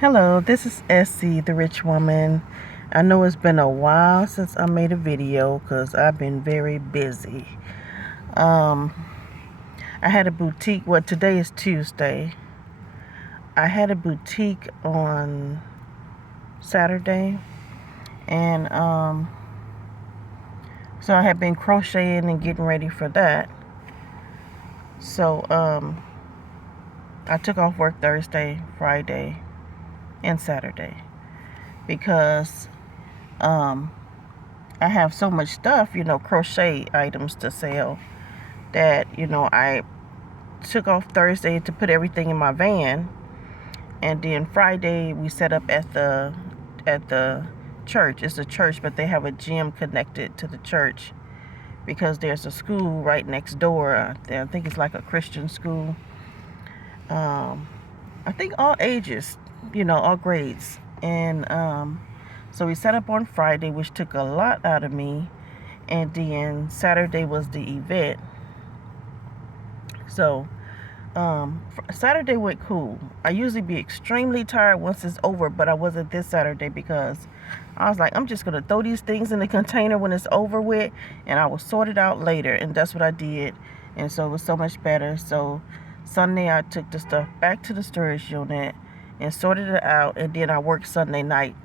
Hello, this is Essie, the rich woman. I know it's been a while since I made a video because I've been very busy. Um, I had a boutique. Well, today is Tuesday. I had a boutique on Saturday, and so I had been crocheting and getting ready for that. So I took off work Thursday, Friday, and Saturday because um, I have so much stuff, crochet items to sell that, I took off Thursday to put everything in my van, and then Friday we set up at the church. It's a church, but they have a gym connected to the church because there's a school right next door. I think it's like a Christian school. I think all ages, all grades. And so we set up on Friday, which took a lot out of me. And then Saturday was the event. So Saturday went cool. I usually be extremely tired once it's over, but I wasn't this Saturday because I was like, I'm just going to throw these things in the container when it's over with, and I will sort it out later. And that's what I did. And so it was so much better. So Sunday, I took the stuff back to the storage unit and sorted it out, and then I worked Sunday night.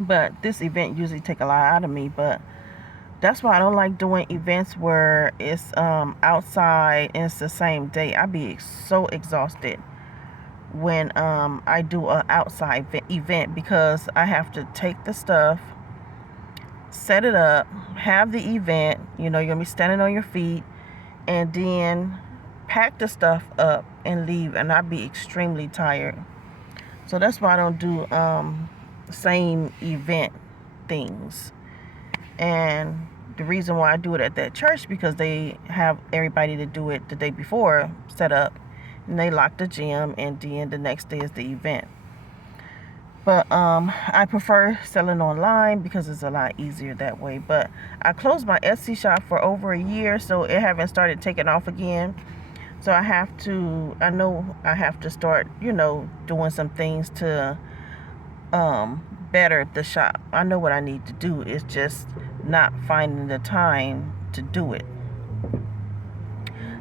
But this event usually take a lot out of me, but that's why I don't like doing events where it's outside and it's the same day. I be so exhausted when I do an outside event because I have to take the stuff, set it up, have the event. You're gonna be standing on your feet, and then pack the stuff up and leave, and I'd be extremely tired. So that's why I don't do same event things. And the reason why I do it at that church because they have everybody to do it the day before set up, and they lock the gym, and then the next day is the event. But I prefer selling online because it's a lot easier that way. But I closed my Etsy shop for over a year, so it haven't started taking off again. So I know I have to start, doing some things to better the shop. I know what I need to do. It's just not finding the time to do it.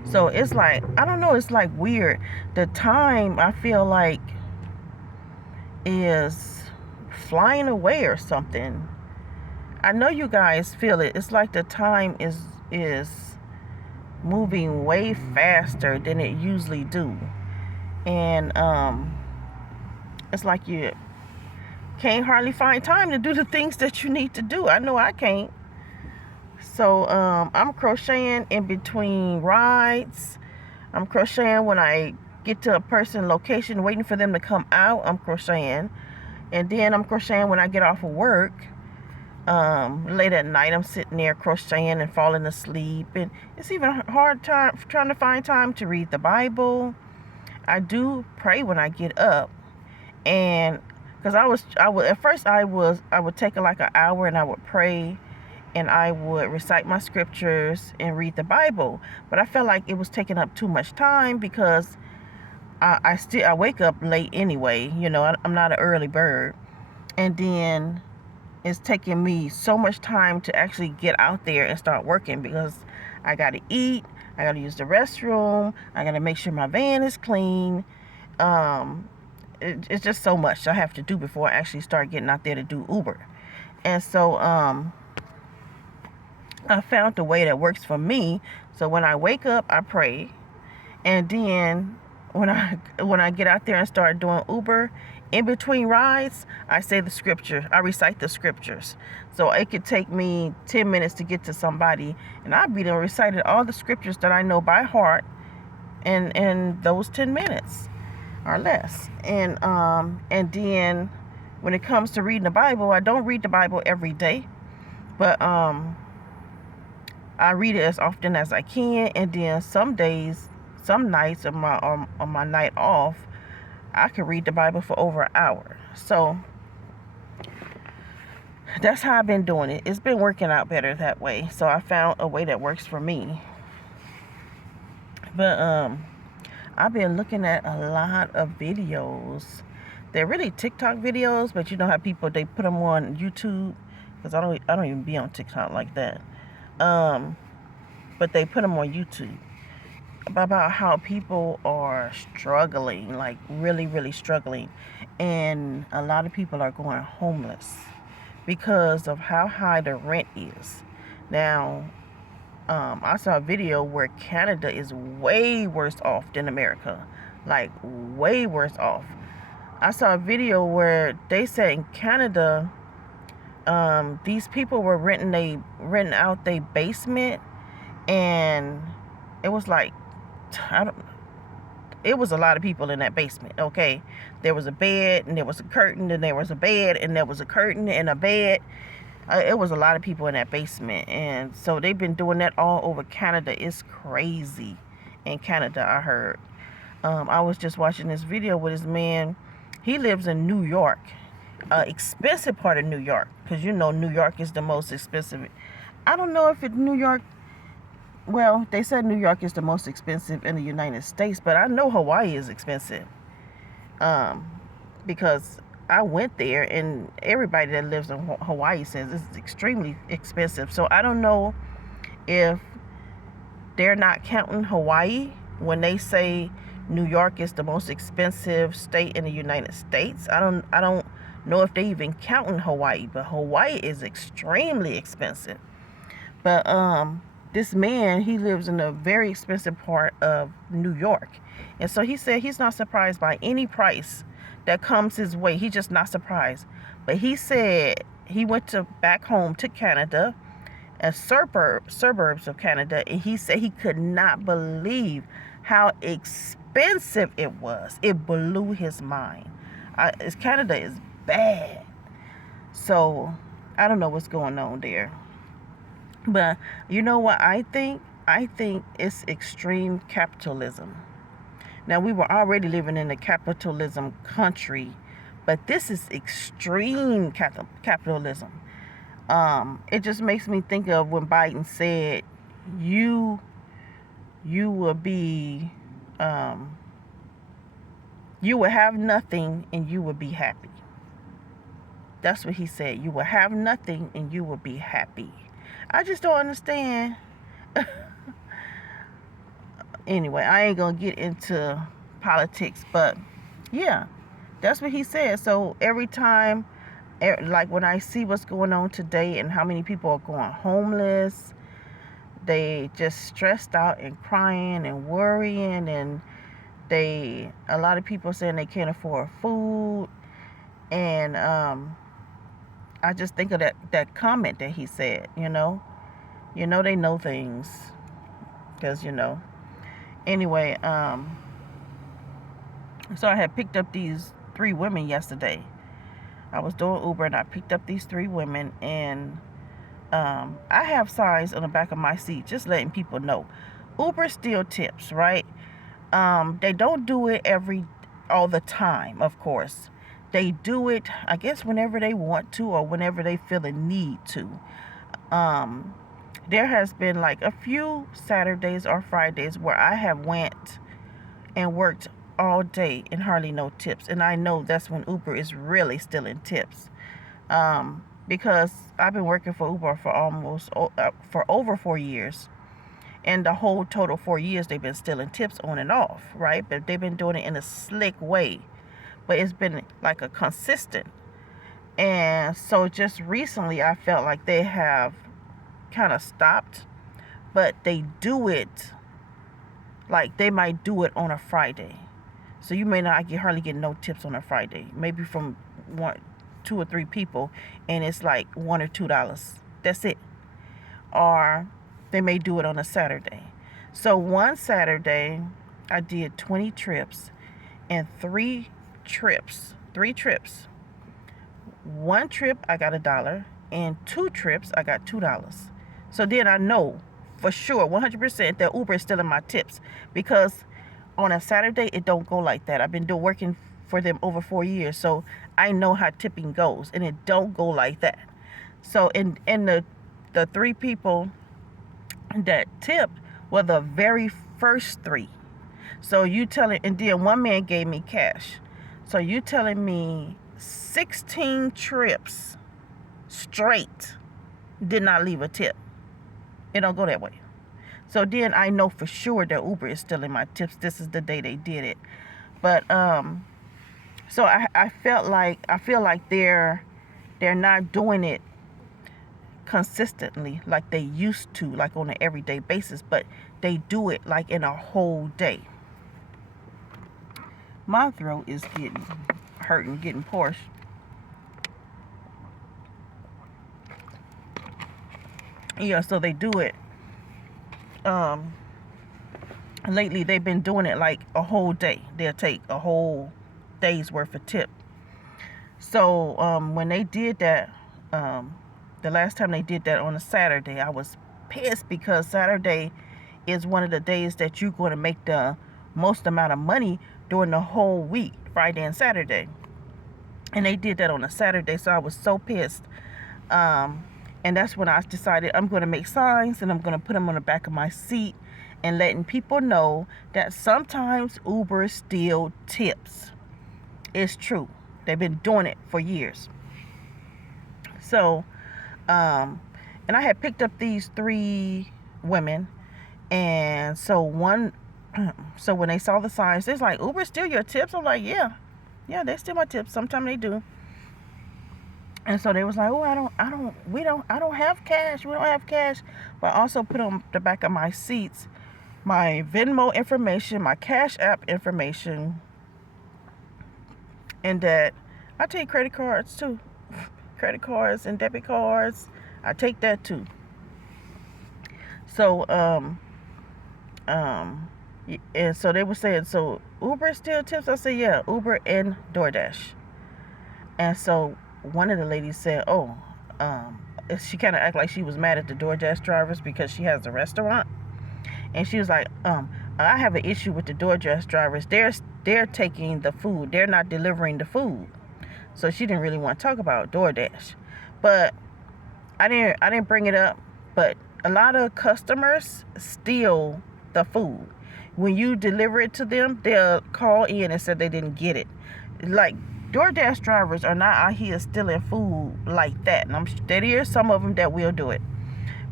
So it's like, I don't know, it's like weird. The time, I feel like, is flying away or something. I know you guys feel it. It's like the time is moving way faster than it usually do. And it's like you can't hardly find time to do the things that you need to do. I know I can't. So I'm crocheting in between rides. I'm crocheting when I get to a person location waiting for them to come out. I'm crocheting. And then I'm crocheting when I get off of work. Late at night, I'm sitting there crocheting and falling asleep. And it's even hard time trying to find time to read the Bible. I do pray when I get up. And because I would take like an hour and I would pray and I would recite my scriptures and read the Bible. But I felt like it was taking up too much time because I wake up late anyway. I'm not an early bird. And then it's taking me so much time to actually get out there and start working because I got to eat, I got to use the restroom, I got to make sure my van is clean. It's just so much I have to do before I actually start getting out there to do Uber. And so I found the way that works for me. So when I wake up, I pray, and then when I get out there and start doing Uber, in between rides, I say the scripture. I recite the scriptures. So it could take me 10 minutes to get to somebody, and I'll be done recited all the scriptures that I know by heart in those 10 minutes or less. And then when it comes to reading the Bible, I don't read the Bible every day, but I read it as often as I can. And then some days, some nights on my night off, I can read the Bible for over an hour. So that's how I've been doing it. It's been working out better that way. So I found a way that works for me. But I've been looking at a lot of videos. They're really TikTok videos, but you know how people, they put them on YouTube, because I don't even be on TikTok like that. But they put them on YouTube about how people are struggling, like really, really struggling, and a lot of people are going homeless because of how high the rent is. Now, I saw a video where Canada is way worse off than America, like way worse off. I saw a video where they said in Canada, these people were renting out their basement, and it was like, it was a lot of people in that basement. Okay, there was a bed, and there was a curtain, and there was a bed, and there was a curtain and a bed. It was a lot of people in that basement, and so they've been doing that all over Canada. It's crazy in Canada, I heard. I was just watching this video with this man. He lives in New York, expensive part of New York, because you know New York is the most expensive. I don't know if it's New York. Well, they said New York is the most expensive in the United States, but I know Hawaii is expensive. Because I went there, and everybody that lives in Hawaii says it's extremely expensive. So I don't know if they're not counting Hawaii when they say New York is the most expensive state in the United States. I don't know if they even counting Hawaii, but Hawaii is extremely expensive. But this man, he lives in a very expensive part of New York, and so he said he's not surprised by any price that comes his way. He's just not surprised. But he said he went back home to Canada, a suburbs of Canada, and he said he could not believe how expensive it was. It blew his mind. Canada is bad. So I don't know what's going on there. But you know what I think? I think it's extreme capitalism. Now, we were already living in a capitalism country, but this is extreme capitalism. It just makes me think of when Biden said, you will be, you will have nothing and you will be happy. That's what he said. You will have nothing and you will be happy. I just don't understand. Anyway, I ain't gonna get into politics, but yeah, that's what he said. So every time, like when I see what's going on today and how many people are going homeless, they just stressed out and crying and worrying, and a lot of people saying they can't afford food, and I just think of that comment that he said. They know things, because Anyway, so I had picked up these 3 women yesterday. I was doing Uber, and I picked up these 3 women, and I have signs on the back of my seat just letting people know. Uber still tips, right? They don't do it all the time, of course. They do it, I guess, whenever they want to or whenever they feel a need to. There has been like a few Saturdays or Fridays where I have went and worked all day and hardly no tips. And I know that's when Uber is really stealing tips. Because I've been working for Uber for over 4 years. And the whole total 4 years, they've been stealing tips on and off, right? But they've been doing it in a slick way. But it's been like a consistent. And so just recently, I felt like they have kind of stopped, but they do it like they might do it on a Friday. So you may not hardly get no tips on a Friday, maybe from 2 or 3 people, and it's like $1 or $2. That's it. Or they may do it on a Saturday. So one Saturday I did 20 trips, and 3 trips. 1 trip I got $1, and 2 trips I got $2. So then I know for sure 100% that Uber is stealing my tips, because on a Saturday it don't go like that. I've been working for them over 4 years, so I know how tipping goes, and it don't go like that. So in the 3 people that tipped were the very first 3. So you telling, and then one man gave me cash. So you telling me 16 trips straight did not leave a tip. It don't go that way. So then I know for sure that Uber is stealing my tips. This is the day they did it. But so I feel like they're not doing it consistently like they used to, like on an everyday basis, but they do it like in a whole day. My throat is getting hurting, getting hoarse. Yeah, so they do it. Lately they've been doing it like a whole day. They'll take a whole day's worth of tip. So when they did that, the last time they did that on a Saturday, I was pissed because Saturday is one of the days that you're going to make the most amount of money during the whole week, Friday and Saturday. And they did that on a Saturday, so I was so pissed. And that's when I decided I'm going to make signs and I'm going to put them on the back of my seat and letting people know that sometimes Uber steals tips. It's true. They've been doing it for years. So, and I had picked up these 3 women, and so when they saw the signs, they're like, "Uber steal your tips?" I'm like, "Yeah, they steal my tips. Sometimes they do." And so they was like, "Oh, I don't have cash. We don't have cash." But I also put on the back of my seats my Venmo information, my Cash App information, and that I take credit cards too. Credit cards and debit cards, I take that too. So and so they were saying, "So Uber still tips?" I said, "Yeah, Uber and DoorDash." And so one of the ladies said, "Oh, she kind of acted like she was mad at the DoorDash drivers because she has a restaurant." And she was like, "I have an issue with the DoorDash drivers. They're taking the food. They're not delivering the food." So she didn't really want to talk about DoorDash. But I didn't bring it up. But a lot of customers steal the food. When you deliver it to them, they'll call in and say they didn't get it. Like, DoorDash drivers are not out here stealing food like that. And there are some of them that will do it.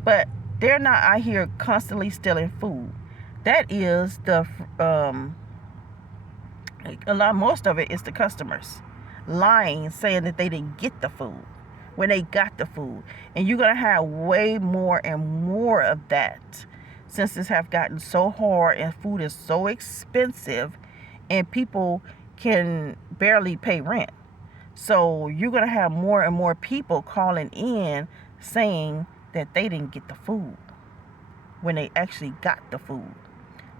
But they're not out here constantly stealing food. That is most of it is the customers lying, saying that they didn't get the food when they got the food. And you're going to have way more and more of that since this have gotten so hard and food is so expensive and people can barely pay rent. So you're going to have more and more people calling in saying that they didn't get the food when they actually got the food.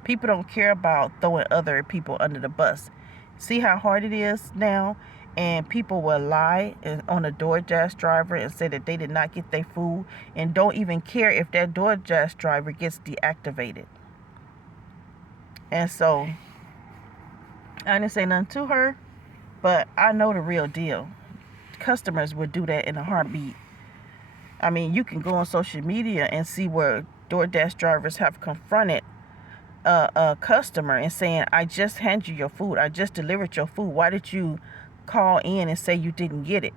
People don't care about throwing other people under the bus. See how hard it is now? And people will lie on a DoorDash driver and say that they did not get their food and don't even care if that DoorDash driver gets deactivated. And so I didn't say nothing to her, but I know the real deal. Customers would do that in a heartbeat. I mean, you can go on social media and see where DoorDash drivers have confronted a customer and saying, "I just handed you your food. I just delivered your food. Why did you call in and say you didn't get it?"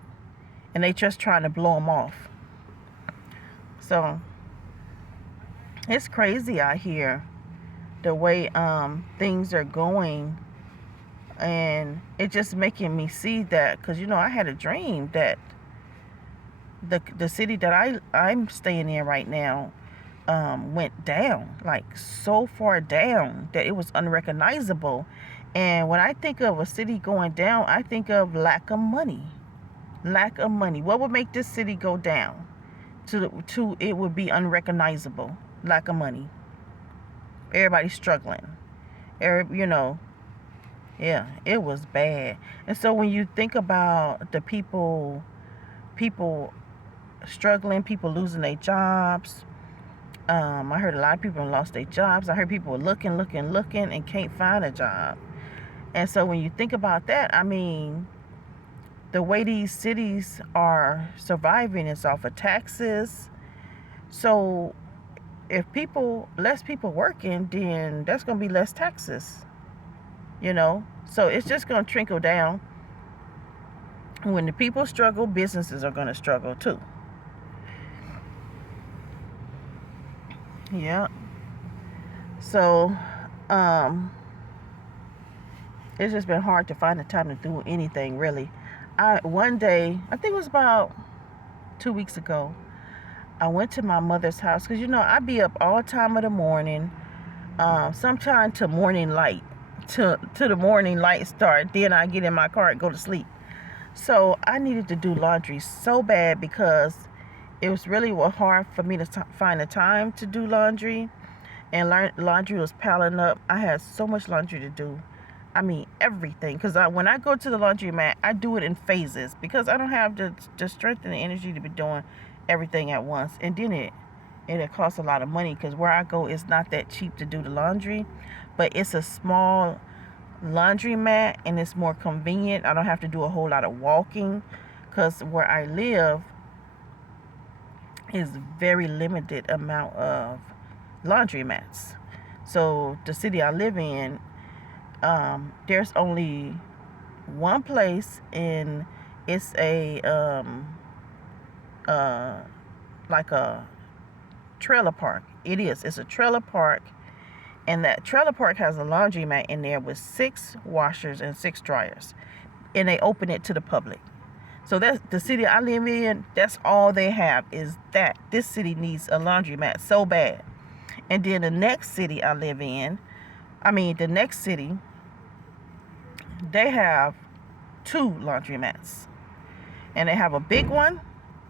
And they just trying to blow them off. So it's crazy out here the way things are going, and it just making me see that, because I had a dream that the city that I'm staying in right now went down, like so far down that it was unrecognizable. And when I think of a city going down, I think of lack of money. What would make this city go down to it would be unrecognizable? Lack of money. Everybody's struggling. Yeah, it was bad. And so when you think about the people struggling, people losing their jobs, I heard a lot of people lost their jobs. I heard people were looking and can't find a job. And so when you think about that, I mean, the way these cities are surviving is off of taxes. So if less people working, then there's going to be less taxes. you know. So it's just going to trickle down. When the people struggle, businesses are going to struggle too. Yeah. So, it's just been hard to find the time to do anything really. One day, I think it was about 2 weeks ago, I went to my mother's house because I be up all time of the morning, sometime to morning light, to the morning light start. Then I get in my car and go to sleep. So I needed to do laundry so bad because it was really hard for me to find the time to do laundry, and laundry was piling up. I had so much laundry to do. I mean everything, because when I go to the laundromat, I do it in phases because I don't have the strength and the energy to be doing everything at once. And then it costs a lot of money because where I go, it's not that cheap to do the laundry, but it's a small laundromat and it's more convenient. I don't have to do a whole lot of walking because where I live is very limited amount of laundromats. So the city I live in, there's only one place, and it's a like a trailer park. It's a trailer park, and that trailer park has a laundromat in there with 6 washers and 6 dryers, and they open it to the public. So that's the city I live in. That's all they have is that. This city needs a laundromat so bad. And then the next city I live in, the next city, they have 2 laundromats, and they have a big one,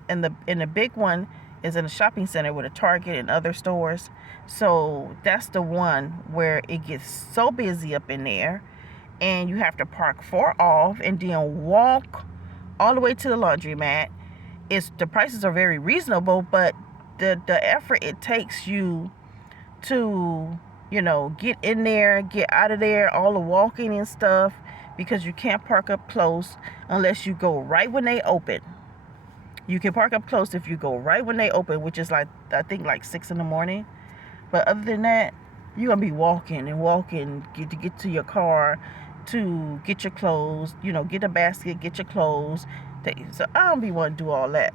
and the big one is in a shopping center with a Target and other stores. So that's the one where it gets so busy up in there, and you have to park far off and then walk all the way to the laundromat. The prices are very reasonable, but the effort it takes you to get in there, get out of there, all the walking and stuff, because you can't park up close unless you go right when they open. You can park up close if you go right when they open, which is like, I think, like 6 in the morning. But other than that, you're going to be walking and walking to get to your car, to get your clothes, get a basket, get your clothes. So I don't be wanting to do all that.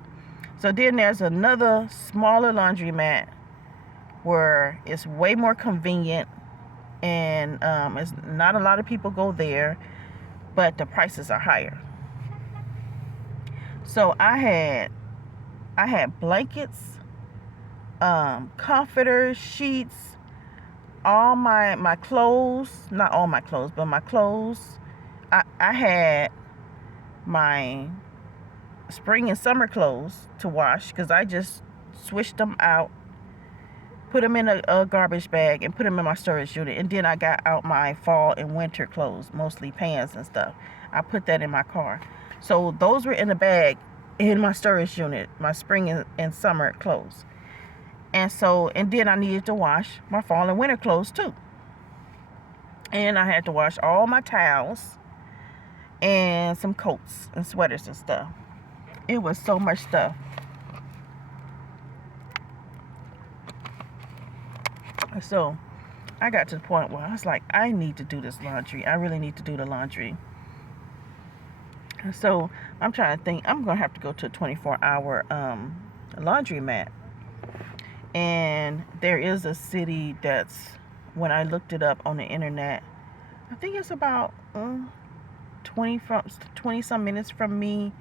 So then there's another smaller laundromat where it's way more convenient, and it's not a lot of people go there, but the prices are higher. So I had blankets, comforters, sheets, all my clothes, not all my clothes, but my clothes. I had my spring and summer clothes to wash because I just switched them out, put them in a garbage bag, and put them in my storage unit. And then I got out my fall and winter clothes, mostly pants and stuff. I put that in my car. So those were in the bag in my storage unit, my spring and summer clothes. And then I needed to wash my fall and winter clothes too. And I had to wash all my towels and some coats and sweaters and stuff. It was so much stuff. So I got to the point where I was like, I need to do this laundry. I really need to do the laundry. So I'm trying to think. I'm going to have to go to a 24-hour laundromat. And there is a city that's, when I looked it up on the internet, I think it's about 20 some minutes from me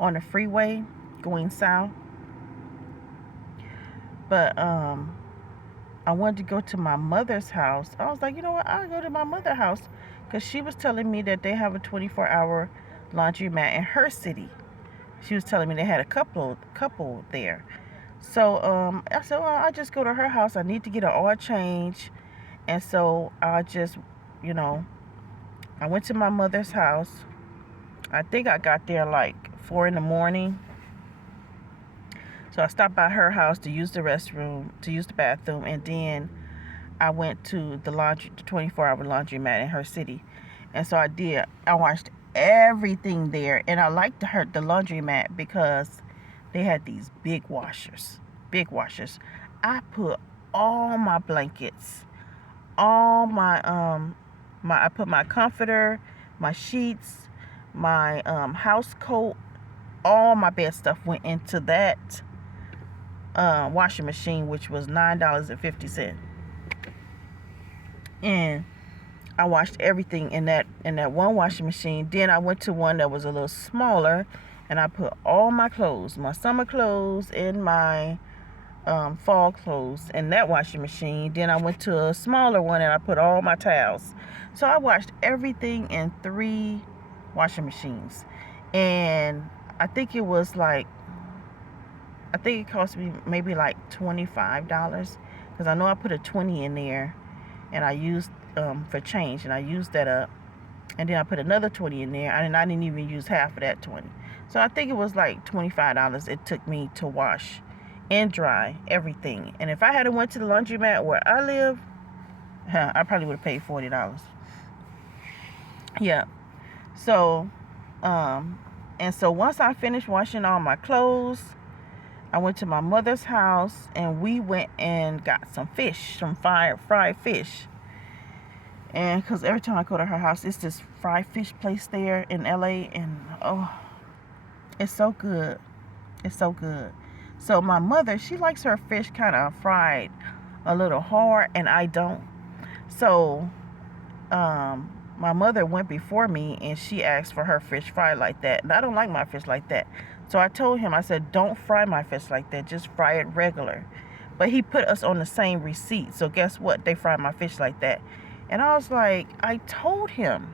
on the freeway going south. But I wanted to go to my mother's house. I was like, you know what? I'll go to my mother's house because she was telling me that they have a 24-hour laundromat in her city. She was telling me they had a couple there. So I said, well, I'll just go to her house. I need to get an oil change. And so I just, I went to my mother's house. I think I got there like 4 in the morning. So I stopped by her house to use the restroom, to use the bathroom, and then I went to the 24-hour laundromat in her city. And so I did. I washed everything there, and I liked the laundromat because they had these big washers. I put all my blankets, all my I put my comforter, my sheets, my house coat, all my bed stuff went into that washing machine, which was $9.50. And I washed everything in that one washing machine. Then I went to one that was a little smaller, and I put all my clothes, my summer clothes and my fall clothes in that washing machine. Then I went to a smaller one and I put all my towels. So I washed everything in 3 washing machines. And I think it cost me maybe like $25, because I know I put a 20 in there and I used for change, and I used that up, and then I put another 20 in there, and I didn't even use half of that 20. So I think it was like $25 it took me to wash and dry everything. And if I had went to the laundromat where I live, I probably would have paid $40. Yeah. So and so once I finished washing all my clothes, I went to my mother's house and we went and got some fish, some fried fish. And because every time I go to her house, it's this fried fish place there in LA, and oh, it's so good. It's so good. So my mother, she likes her fish kind of fried a little hard, and I don't. So my mother went before me and she asked for her fish fried like that, and I don't like my fish like that. So I told him, I said, don't fry my fish like that, just fry it regular. But he put us on the same receipt, so guess what, they fried my fish like that. And I was like, I told him.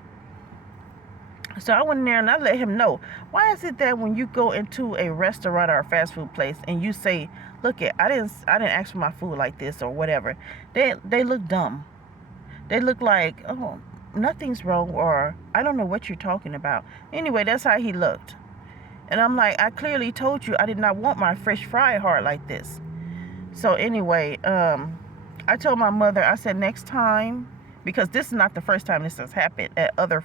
So I went in there and I let him know. Why is it that when you go into a restaurant or a fast food place and you say, look, I didn't ask for my food like this or whatever, they look dumb. They look like, oh, nothing's wrong, or I don't know what you're talking about. Anyway, that's how he looked. And I'm like, I clearly told you I did not want my fish fried hard like this. So anyway, I told my mother, I said, next time, because this is not the first time this has happened at other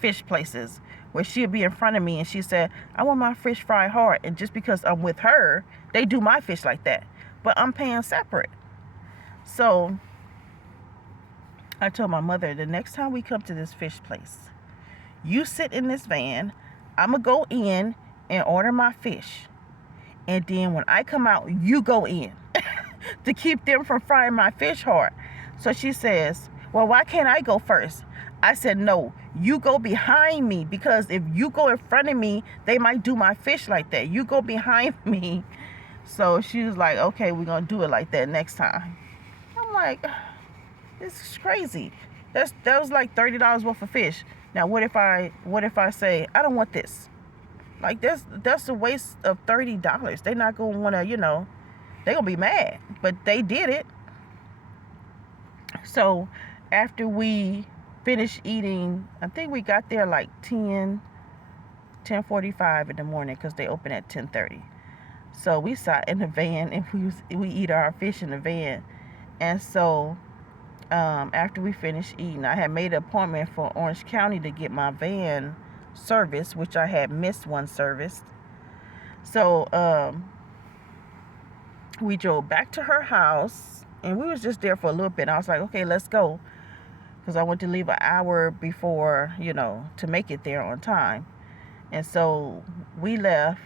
fish places, where she'll be in front of me and she said, I want my fish fried hard, and just because I'm with her, they do my fish like that, but I'm paying separate. So I told my mother, the next time we come to this fish place, you sit in this van, I'm gonna go in and order my fish, and then when I come out, you go in to keep them from frying my fish hard. So she says, well, why can't I go first? I said, no, you go behind me, because if you go in front of me, they might do my fish like that. You go behind me. So she was like, okay, we're going to do it like that next time. I'm like, this is crazy. That was like $30 worth of fish. Now, what if I say, I don't want this? Like, that's a waste of $30. They're not going to want to, they're going to be mad. But they did it. So after we finished eating, I think we got there like 10:45 in the morning, because they open at 10:30. So we sat in the van and we eat our fish in the van. And so after we finished eating, I had made an appointment for Orange County to get my van serviced, which I had missed one service. So we drove back to her house, and we was just there for a little bit. I was like, okay, let's go, because I want to leave an hour before, to make it there on time. And so we left,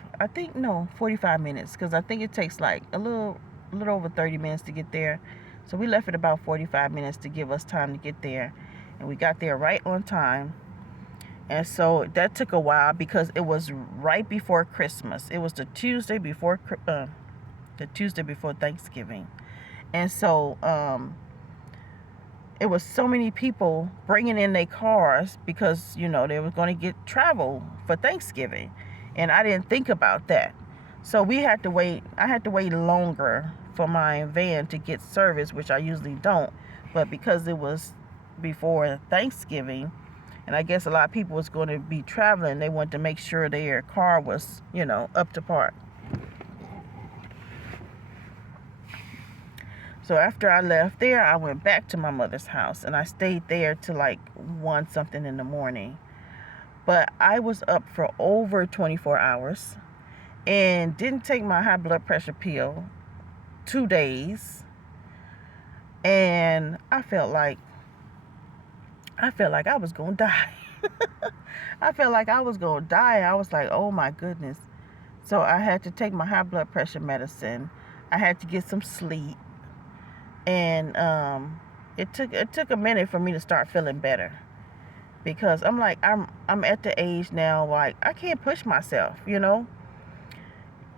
45 minutes, because I think it takes like a little over 30 minutes to get there. So we left at about 45 minutes to give us time to get there, and we got there right on time. And so that took a while, because it was right before Christmas. It was the Tuesday before Thanksgiving. And so it was so many people bringing in their cars, because they were going to get travel for Thanksgiving, and I didn't think about that. So I had to wait longer for my van to get service, which I usually don't. But because it was before Thanksgiving, and I guess a lot of people was going to be traveling, they wanted to make sure their car was up to par. So after I left there, I went back to my mother's house, and I stayed there till like 1 something in the morning. But I was up for over 24 hours and didn't take my high blood pressure pill 2 days. And I felt like I felt like I was going to die. I felt like I was going to die. I was like, oh my goodness. So I had to take my high blood pressure medicine. I had to get some sleep. And it took a minute for me to start feeling better. Because I'm like, I'm at the age now, like, I can't push myself, you know.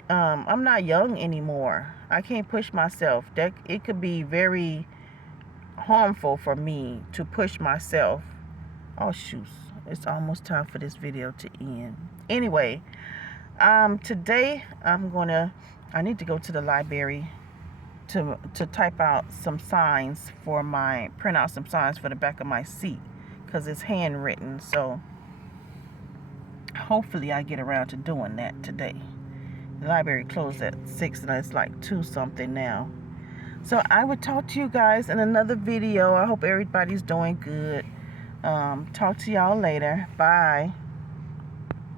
I'm not young anymore. I can't push myself. That it could be very harmful for me to push myself. Oh shoot, it's almost time for this video to end. Anyway, today I need to go to the library to type out some signs for print out some signs for the back of my seat, because it's handwritten. So hopefully I get around to doing that today. The library closed at 6 and it's like 2 something now. So I will talk to you guys in another video. I hope everybody's doing good. Talk to y'all later. Bye.